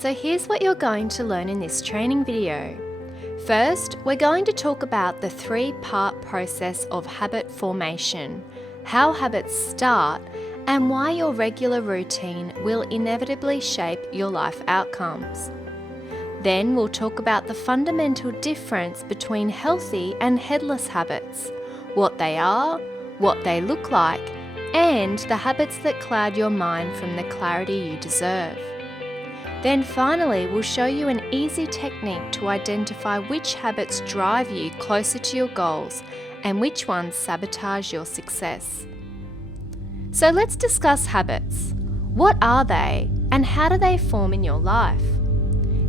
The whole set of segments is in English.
So here's what you're going to learn in this training video. First, we're going to talk about the 3-part process of habit formation, how habits start, and why your regular routine will inevitably shape your life outcomes. Then we'll talk about the fundamental difference between healthy and headless habits, what they are, what they look like, and the habits that cloud your mind from the clarity you deserve. Then finally, we'll show you an easy technique to identify which habits drive you closer to your goals and which ones sabotage your success. So let's discuss habits. What are they and how do they form in your life?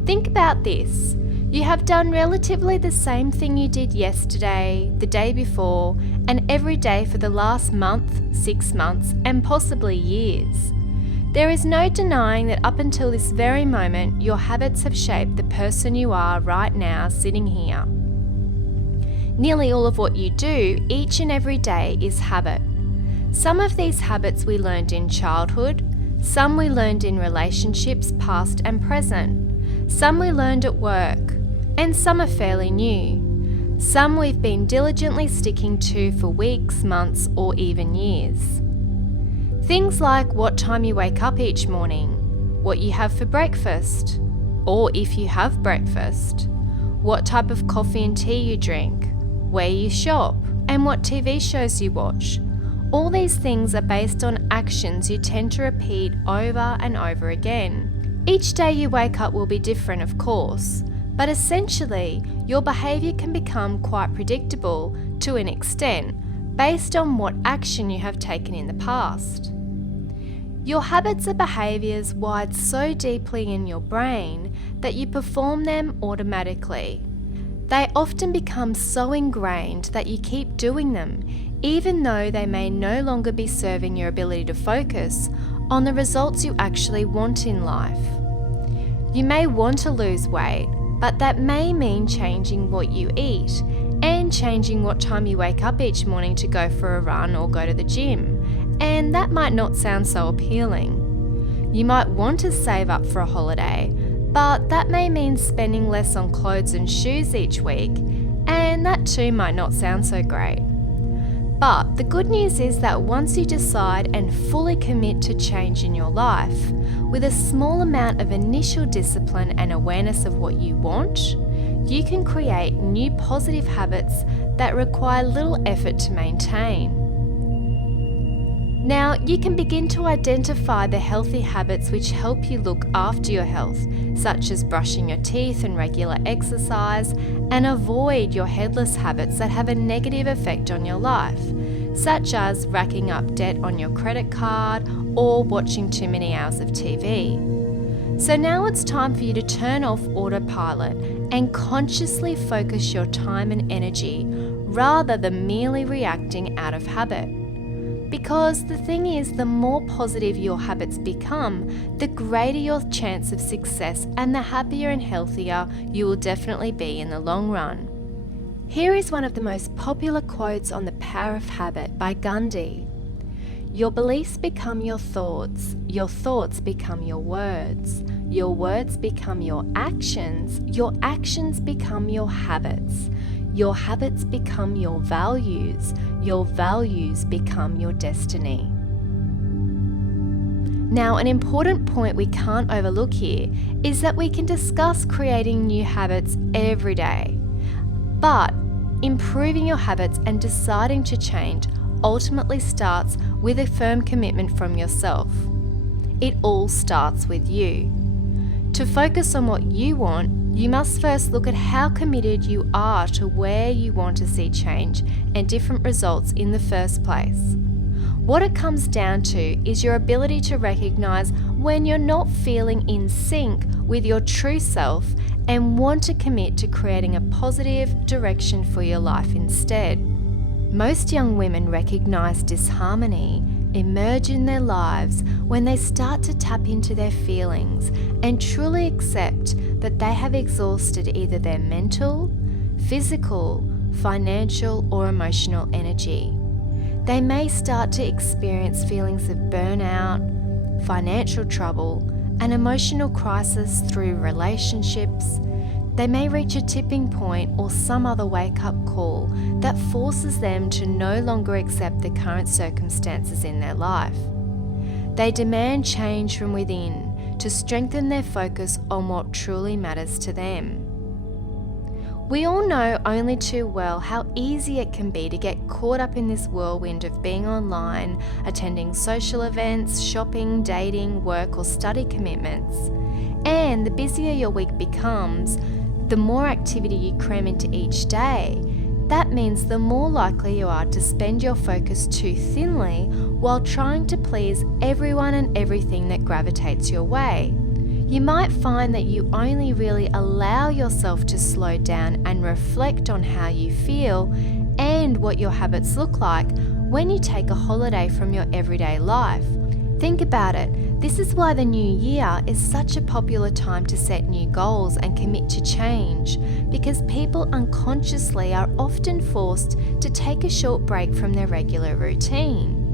Think about this. You have done relatively the same thing you did yesterday, the day before, and every day for the last month, 6 months, and possibly years. There is no denying that up until this very moment, your habits have shaped the person you are right now sitting here. Nearly all of what you do each and every day is habit. Some of these habits we learned in childhood, some we learned in relationships past and present, some we learned at work, and some are fairly new. Some we've been diligently sticking to for weeks, months, or even years. Things like what time you wake up each morning, what you have for breakfast, or if you have breakfast, what type of coffee and tea you drink, where you shop, and what TV shows you watch. All these things are based on actions you tend to repeat over and over again. Each day you wake up will be different, of course, but essentially your behaviour can become quite predictable to an extent based on what action you have taken in the past. Your habits are behaviours wired so deeply in your brain that you perform them automatically. They often become so ingrained that you keep doing them, even though they may no longer be serving your ability to focus on the results you actually want in life. You may want to lose weight, but that may mean changing what you eat and changing what time you wake up each morning to go for a run or go to the gym. And that might not sound so appealing. You might want to save up for a holiday, but that may mean spending less on clothes and shoes each week, and that too might not sound so great. But the good news is that once you decide and fully commit to change in your life, with a small amount of initial discipline and awareness of what you want, you can create new positive habits that require little effort to maintain. Now, you can begin to identify the healthy habits which help you look after your health, such as brushing your teeth and regular exercise, and avoid your headless habits that have a negative effect on your life, such as racking up debt on your credit card or watching too many hours of TV. So now it's time for you to turn off autopilot and consciously focus your time and energy rather than merely reacting out of habit. Because the thing is, the more positive your habits become, the greater your chance of success and the happier and healthier you will definitely be in the long run. Here is one of the most popular quotes on the power of habit by Gandhi. Your beliefs become your thoughts become your words become your actions become your habits become your values become your destiny. Now, an important point we can't overlook here is that we can discuss creating new habits every day, but improving your habits and deciding to change ultimately starts with a firm commitment from yourself. It all starts with you. To focus on what you want, you must first look at how committed you are to where you want to see change and different results in the first place. What it comes down to is your ability to recognize when you're not feeling in sync with your true self and want to commit to creating a positive direction for your life instead. Most young women recognize disharmony emerge in their lives when they start to tap into their feelings and truly accept that they have exhausted either their mental, physical, financial, or emotional energy. They may start to experience feelings of burnout, financial trouble, an emotional crisis through relationships. They may reach a tipping point or some other wake-up call that forces them to no longer accept the current circumstances in their life. They demand change from within to strengthen their focus on what truly matters to them. We all know only too well how easy it can be to get caught up in this whirlwind of being online, attending social events, shopping, dating, work or study commitments. And the busier your week becomes, the more activity you cram into each day. That means the more likely you are to spend your focus too thinly while trying to please everyone and everything that gravitates your way. You might find that you only really allow yourself to slow down and reflect on how you feel and what your habits look like when you take a holiday from your everyday life. Think about it. This is why the new year is such a popular time to set new goals and commit to change, because people unconsciously are often forced to take a short break from their regular routine.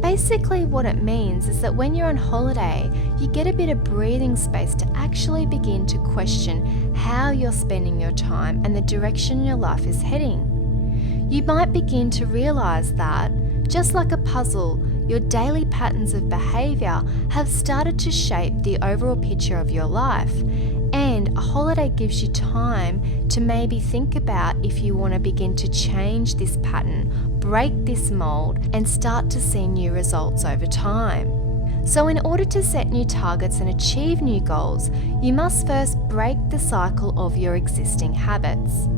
Basically, what it means is that when you're on holiday, you get a bit of breathing space to actually begin to question how you're spending your time and the direction your life is heading. You might begin to realize that, just like a puzzle, your daily patterns of behavior have started to shape the overall picture of your life, and a holiday gives you time to maybe think about if you want to begin to change this pattern, break this mold, and start to see new results over time. So in order to set new targets and achieve new goals, you must first break the cycle of your existing habits.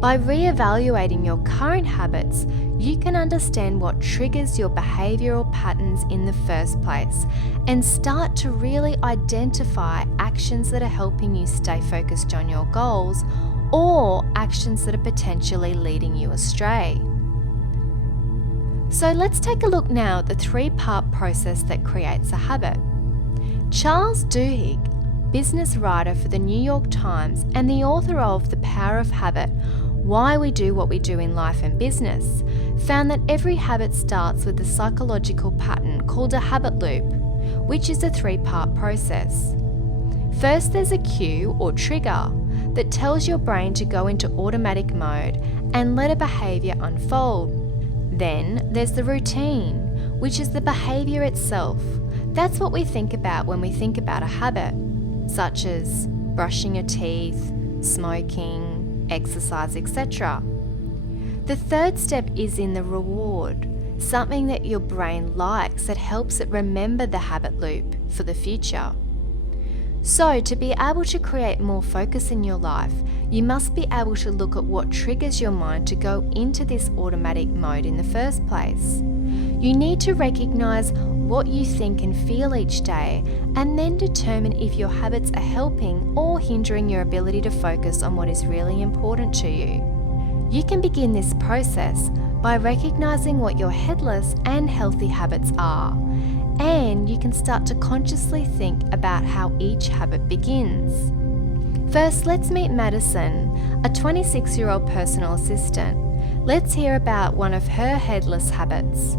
By re-evaluating your current habits, you can understand what triggers your behavioral patterns in the first place and start to really identify actions that are helping you stay focused on your goals or actions that are potentially leading you astray. So let's take a look now at the three-part process that creates a habit. Charles Duhigg, business writer for the New York Times and the author of The Power of Habit, Why We Do What We Do in Life and Business, found that every habit starts with a psychological pattern called a habit loop, which is a three-part process. First, there's a cue or trigger that tells your brain to go into automatic mode and let a behavior unfold. Then there's the routine, which is the behavior itself. That's what we think about when we think about a habit, such as brushing your teeth, smoking, exercise, etc. The third step is in the reward, something that your brain likes that helps it remember the habit loop for the future. So to be able to create more focus in your life, you must be able to look at what triggers your mind to go into this automatic mode in the first place. You need to recognize what you think and feel each day and then determine if your habits are helping or hindering your ability to focus on what is really important to you. You can begin this process by recognizing what your headless and healthy habits are, and you can start to consciously think about how each habit begins. First, let's meet Madison, a 26-year-old personal assistant. Let's hear about one of her headless habits.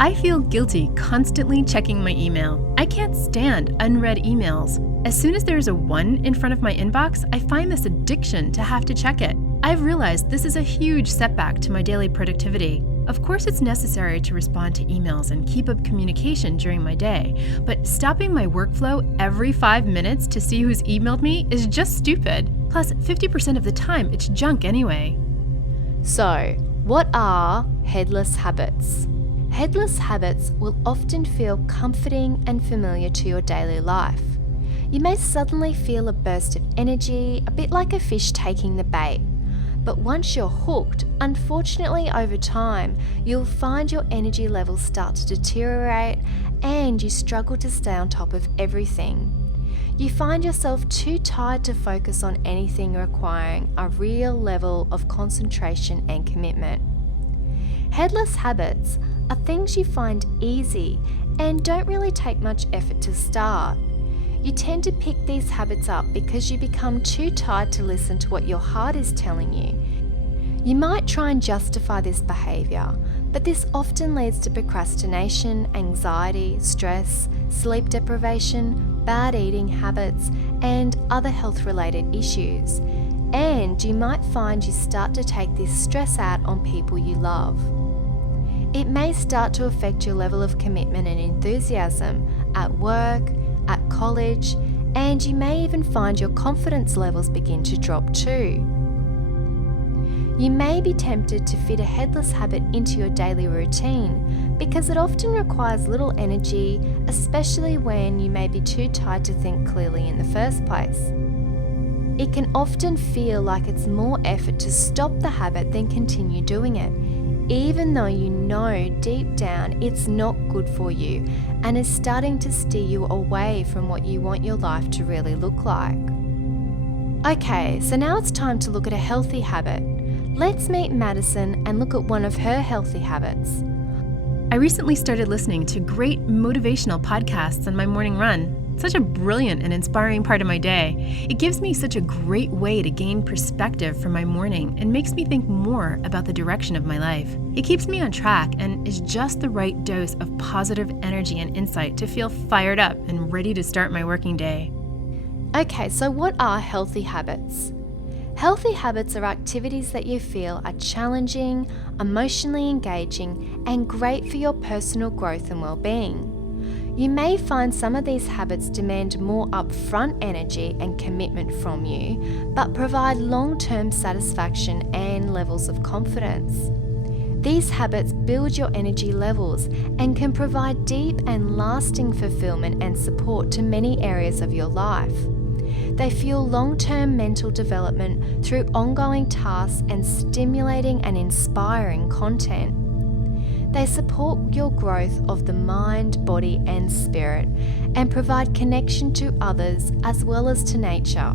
I feel guilty constantly checking my email. I can't stand unread emails. As soon as there's a 1 in front of my inbox, I find this addiction to have to check it. I've realized this is a huge setback to my daily productivity. Of course, it's necessary to respond to emails and keep up communication during my day, but stopping my workflow every 5 minutes to see who's emailed me is just stupid. Plus, 50% of the time, it's junk anyway. So, what are headless habits? Headless habits will often feel comforting and familiar to your daily life. You may suddenly feel a burst of energy, a bit like a fish taking the bait. But once you're hooked, unfortunately over time, you'll find your energy levels start to deteriorate and you struggle to stay on top of everything. You find yourself too tired to focus on anything requiring a real level of concentration and commitment. Headless habits are things you find easy and don't really take much effort to start. You tend to pick these habits up because you become too tired to listen to what your heart is telling you. You might try and justify this behavior, But this often leads to procrastination, anxiety, stress, sleep deprivation, bad eating habits, and other health-related issues. And you might find you start to take this stress out on people you love. It may start to affect your level of commitment and enthusiasm at work, at college, and you may even find your confidence levels begin to drop too. You may be tempted to fit a headless habit into your daily routine because it often requires little energy, especially when you may be too tired to think clearly in the first place. It can often feel like it's more effort to stop the habit than continue doing it, even though you know deep down it's not good for you and is starting to steer you away from what you want your life to really look like. Okay, so now it's time to look at a healthy habit. Let's meet Madison and look at one of her healthy habits. I recently started listening to great motivational podcasts on my morning run. Such a brilliant and inspiring part of my day. It gives me such a great way to gain perspective from my morning and makes me think more about the direction of my life. It keeps me on track and is just the right dose of positive energy and insight to feel fired up and ready to start my working day. Okay, so what are healthy habits? Healthy habits are activities that you feel are challenging, emotionally engaging, and great for your personal growth and well-being. You may find some of these habits demand more upfront energy and commitment from you, but provide long-term satisfaction and levels of confidence. These habits build your energy levels and can provide deep and lasting fulfillment and support to many areas of your life. They fuel long-term mental development through ongoing tasks and stimulating and inspiring content. They support your growth of the mind, body, and spirit and provide connection to others as well as to nature.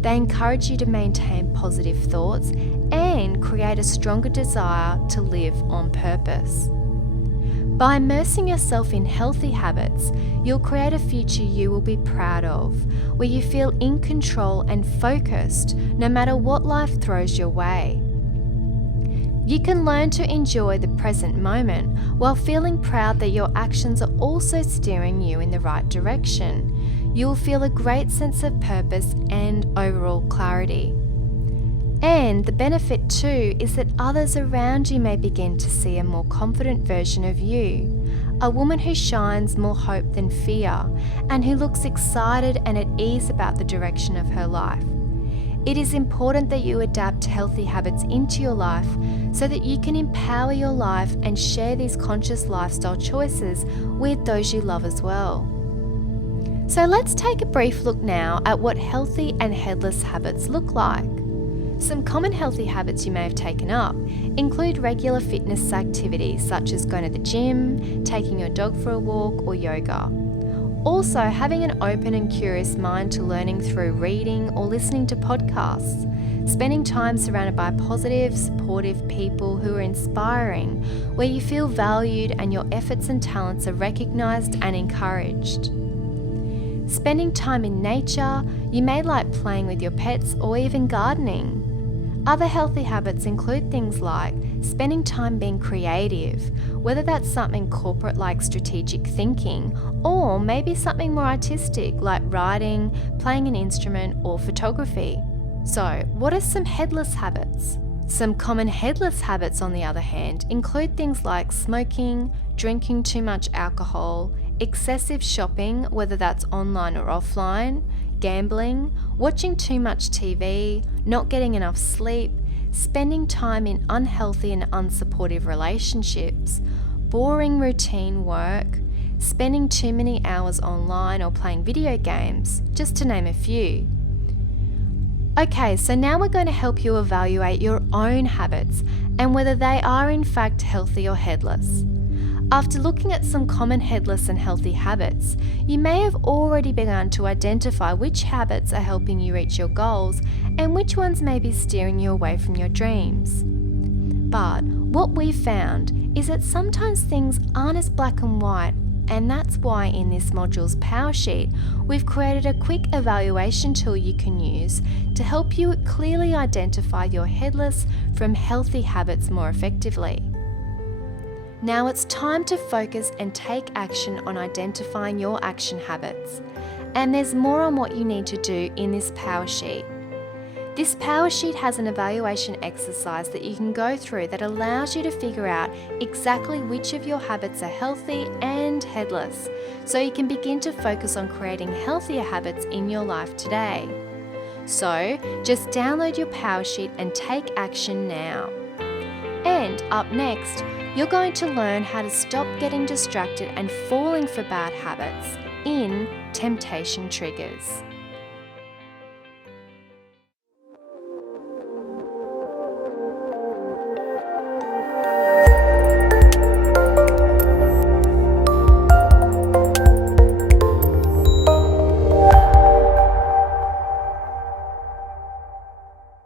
They encourage you to maintain positive thoughts and create a stronger desire to live on purpose. By immersing yourself in healthy habits, you'll create a future you will be proud of, where you feel in control and focused no matter what life throws your way. You can learn to enjoy the present moment while feeling proud that your actions are also steering you in the right direction. You will feel a great sense of purpose and overall clarity. And the benefit too is that others around you may begin to see a more confident version of you, a woman who shines more hope than fear and who looks excited and at ease about the direction of her life. It is important that you adapt healthy habits into your life so that you can empower your life and share these conscious lifestyle choices with those you love as well. So let's take a brief look now at what healthy and headless habits look like. Some common healthy habits you may have taken up include regular fitness activities such as going to the gym, taking your dog for a walk, or yoga. Also, having an open and curious mind to learning through reading or listening to podcasts, spending time surrounded by positive, supportive people who are inspiring, where you feel valued and your efforts and talents are recognized and encouraged. Spending time in nature, you may like playing with your pets or even gardening. Other healthy habits include things like spending time being creative, whether that's something corporate like strategic thinking, or maybe something more artistic like writing, playing an instrument, or photography. So, what are some headless habits? Some common headless habits, on the other hand, include things like smoking, drinking too much alcohol, excessive shopping, whether that's online or offline, gambling, watching too much TV, not getting enough sleep, spending time in unhealthy and unsupportive relationships, boring routine work, spending too many hours online or playing video games, just to name a few. Okay, so now we're going to help you evaluate your own habits and whether they are in fact healthy or headless. After looking at some common headless and healthy habits, you may have already begun to identify which habits are helping you reach your goals and which ones may be steering you away from your dreams. But what we've found is that sometimes things aren't as black and white, and that's why in this module's power sheet, we've created a quick evaluation tool you can use to help you clearly identify your headless from healthy habits more effectively. Now it's time to focus and take action on identifying your action habits. And there's more on what you need to do in this power sheet. This power sheet has an evaluation exercise that you can go through that allows you to figure out exactly which of your habits are healthy and headless, so you can begin to focus on creating healthier habits in your life today. So, just download your power sheet and take action now. And up next, you're going to learn how to stop getting distracted and falling for bad habits in temptation triggers.